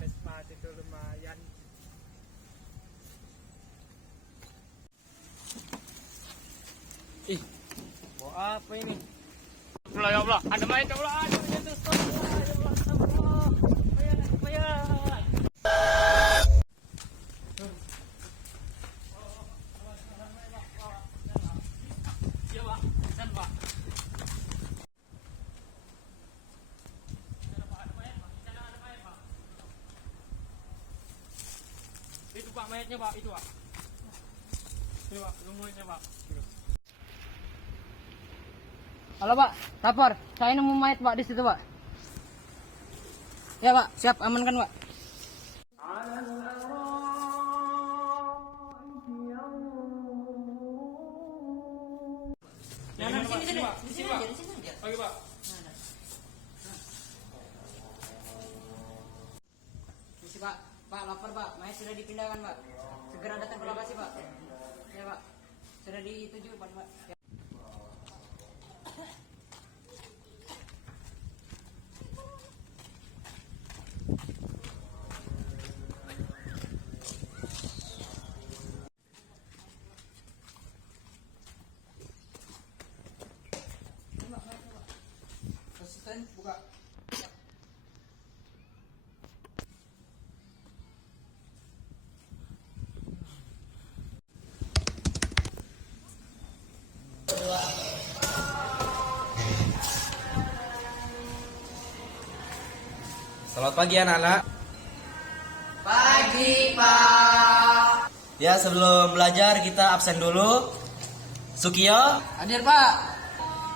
Ada sepatu itu lumayan. Ih, bawa apa ini? Ya Allah, ada mayat ya Allah, ada mayat itu. Ya Allah, mayat. Iya, Pak. Pesan, Pak. Itu Pak mayatnya Pak, itu Pak. Ini Pak, lumutnya Pak. Halo Pak, lapor. Saya nemu mayat Pak di situ Pak. Ya Pak, siap amankan Pak. Sini Pak. Oke Pak. Misi Pak, Pak lapor Pak, mayat sudah dipindahkan Pak. Segera datang ke lokasi Pak. Ya Pak, sudah dituju Pak. Ya. Asisten buka. Selamat pagi anak-anak. Pagi Pak. Ya, sebelum belajar kita absen dulu. Sukiyo, Hadir Pak.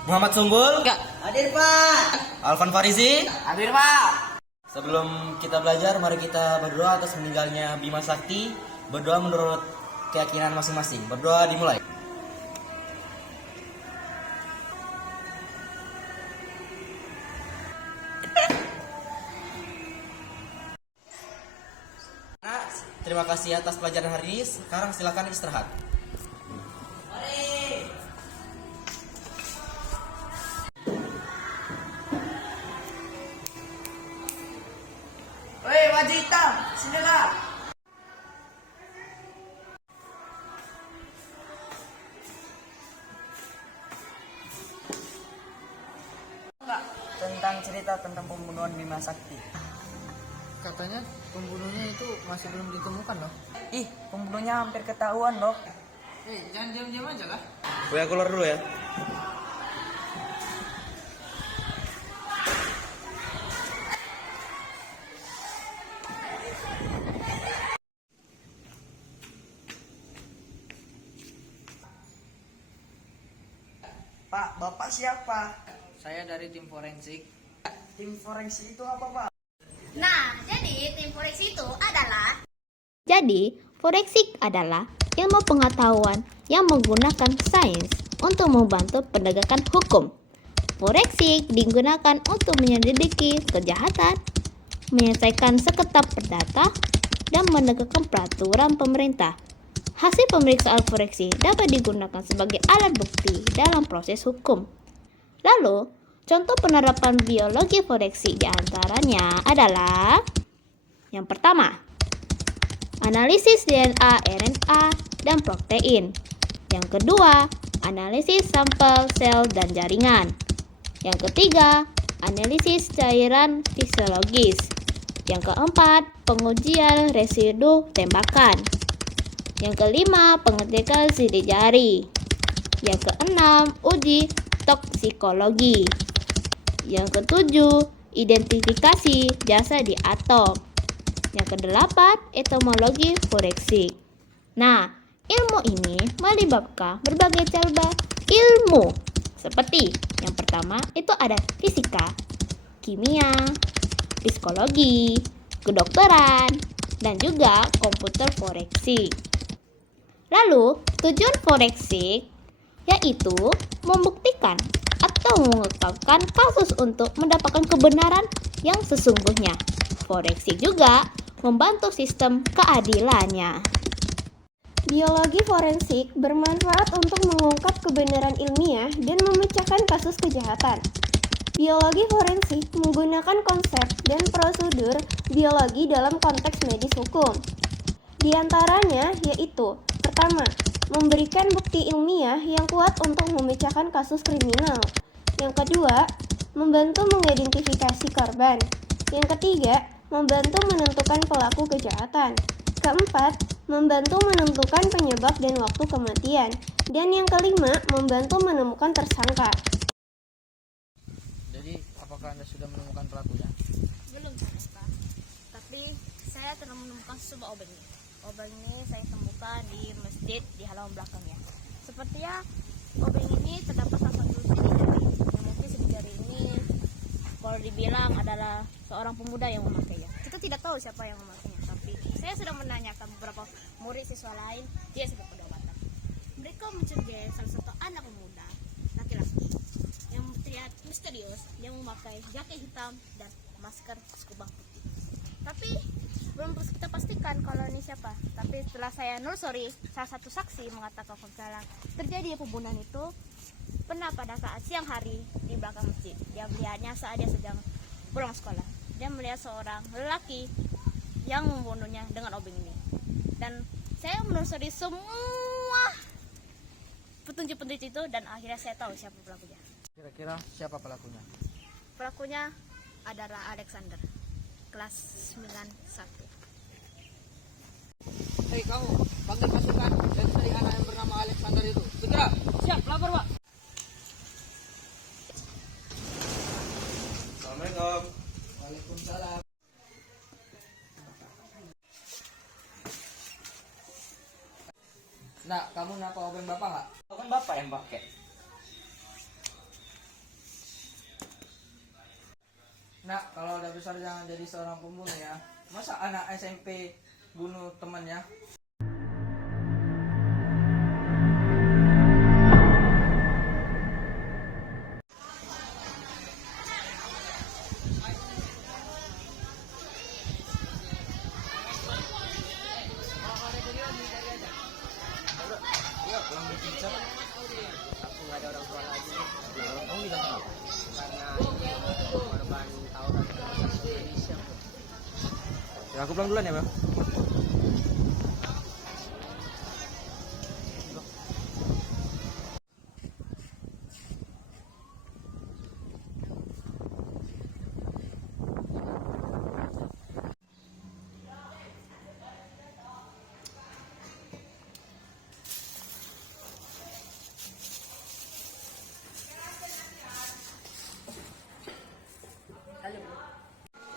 Muhammad Sumbul, Enggak. Hadir Pak. Alvan Farizi. Hadir Pak. Sebelum kita belajar, mari kita berdoa atas meninggalnya Bima Sakti. Berdoa menurut keyakinan masing-masing. Berdoa dimulai. Nah, terima kasih atas pelajaran hari ini. Sekarang silakan istirahat. Woi, wajah hitam, sini lah. Tentang cerita tentang pembunuhan Bima Sakti. Katanya pembunuhnya itu masih belum ditemukan loh. Ih, pembunuhnya hampir ketahuan loh. Jangan diam-diam aja lah. Gue keluar dulu ya. Pak, Bapak siapa? Saya dari tim forensik. Tim forensik itu apa Pak? Nah, jadi tim forensik adalah ilmu pengetahuan yang menggunakan sains untuk membantu penegakan hukum. Forensik digunakan untuk menyelidiki kejahatan, menyelesaikan sekretap perdata, dan menegakkan peraturan pemerintah. Hasil pemeriksaan forensik dapat digunakan sebagai alat bukti dalam proses hukum. Lalu, contoh penerapan biologi forensik diantaranya adalah yang pertama, analisis DNA, RNA, dan protein. Yang kedua, analisis sampel sel dan jaringan. Yang ketiga, analisis cairan fisiologis. Yang keempat, pengujian residu tembakan. Yang kelima, pengecekan sidik jari. Yang keenam, uji toksikologi. Yang ketujuh, identifikasi jasa di atom. Yang kedelapan, etimologi forensik. Nah, ilmu ini melibatkan berbagai cabang ilmu. Seperti yang pertama itu ada fisika, kimia, psikologi, kedokteran, dan juga komputer forensik. Lalu, tujuan forensik yaitu membuktikan atau mengungkapkan kasus untuk mendapatkan kebenaran yang sesungguhnya. Forensik juga membantu sistem keadilannya. Biologi forensik bermanfaat untuk mengungkap kebenaran ilmiah dan memecahkan kasus kejahatan. Biologi forensik menggunakan konsep dan prosedur biologi dalam konteks medis hukum. Di antaranya yaitu, pertama, memberikan bukti ilmiah yang kuat untuk memecahkan kasus kriminal. Yang kedua, membantu mengidentifikasi korban. Yang ketiga, membantu menentukan pelaku kejahatan. Keempat, membantu menentukan penyebab dan waktu kematian. Dan yang kelima, membantu menemukan tersangka. Jadi, apakah Anda sudah menemukan pelakunya? Belum Pak, tapi saya telah menemukan sebuah obeng ini. Obeng ini saya temukan di masjid di halaman belakangnya. Sepertinya obeng ini terdapat salah satu sidik jari. Yang mungkin sidik jari ini kalau dibilang adalah seorang pemuda yang memakainya. Kita tidak tahu siapa yang memakainya, tapi saya sudah menanyakan beberapa murid siswa lain, dia sudah pendapatan. Mereka mencurigai salah satu anak pemuda laki-laki yang terlihat misterius yang memakai jaket hitam dan masker scuba putih. Tapi belum kita pastikan kalau ini siapa. Tapi setelah saya nelusuri, salah satu saksi mengatakan kalau terjadi pembunuhan itu pernah pada saat siang hari di belakang masjid. Dia melihatnya saat dia sedang pulang sekolah. Dia melihat seorang lelaki yang membunuhnya dengan obeng ini. Dan saya menelusuri semua petunjuk-petunjuk itu dan akhirnya saya tahu siapa pelakunya. Kira-kira siapa pelakunya? Pelakunya adalah Alexander, kelas 91. Hei kamu, panggil pasukan dan cari anak yang bernama Alexander itu. Segera. Siap, lapor Pak. Assalamualaikum. Waalaikumsalam. Nak, kamu napa obeng bapak nggak? Oh, kan bapak yang pakai. Nak, kalau udah besar jangan jadi seorang pembunuh ya. Masa anak SMP bunuh temannya? Ya, aku pulang duluan ya, Bang.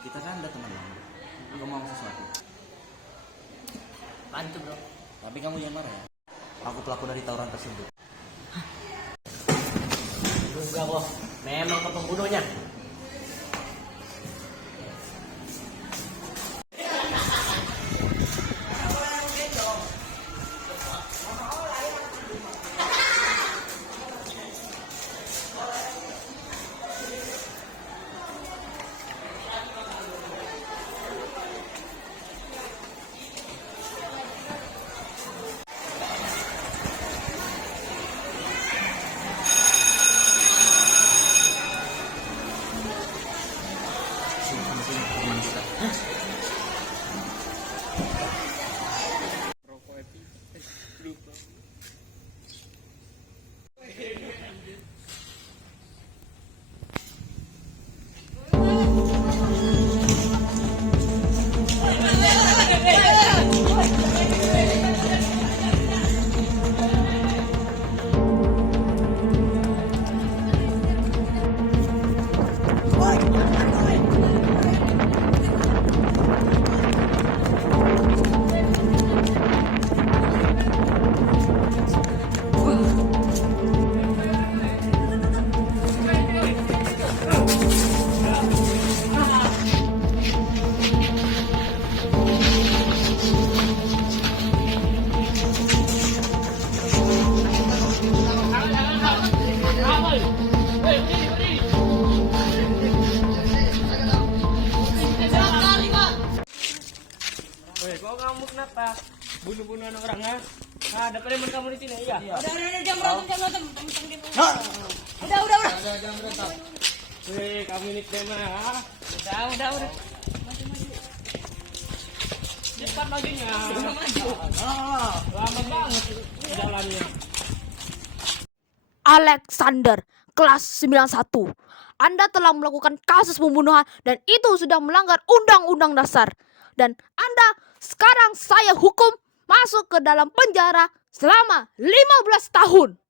Kita kan udah teman lama. Aku mau sesuatu. Bantu bro. Tapi kamu jangan marah ya. Aku pelaku dari tawuran tersebut. Enggak bos, memang kau pembunuhnya. apa? Bunuh-bunuh anak orang ya? Nah, ada preman kamu di sini, iya? Udah, jam berantem. Jangan berantem. Wih, kamu ini preman ya? Udah. Cepat majunya. Lama banget jalannya. Alexander, kelas 91. Anda telah melakukan kasus pembunuhan dan itu sudah melanggar Undang-Undang Dasar. Dan Anda sekarang saya hukum masuk ke dalam penjara selama 15 tahun.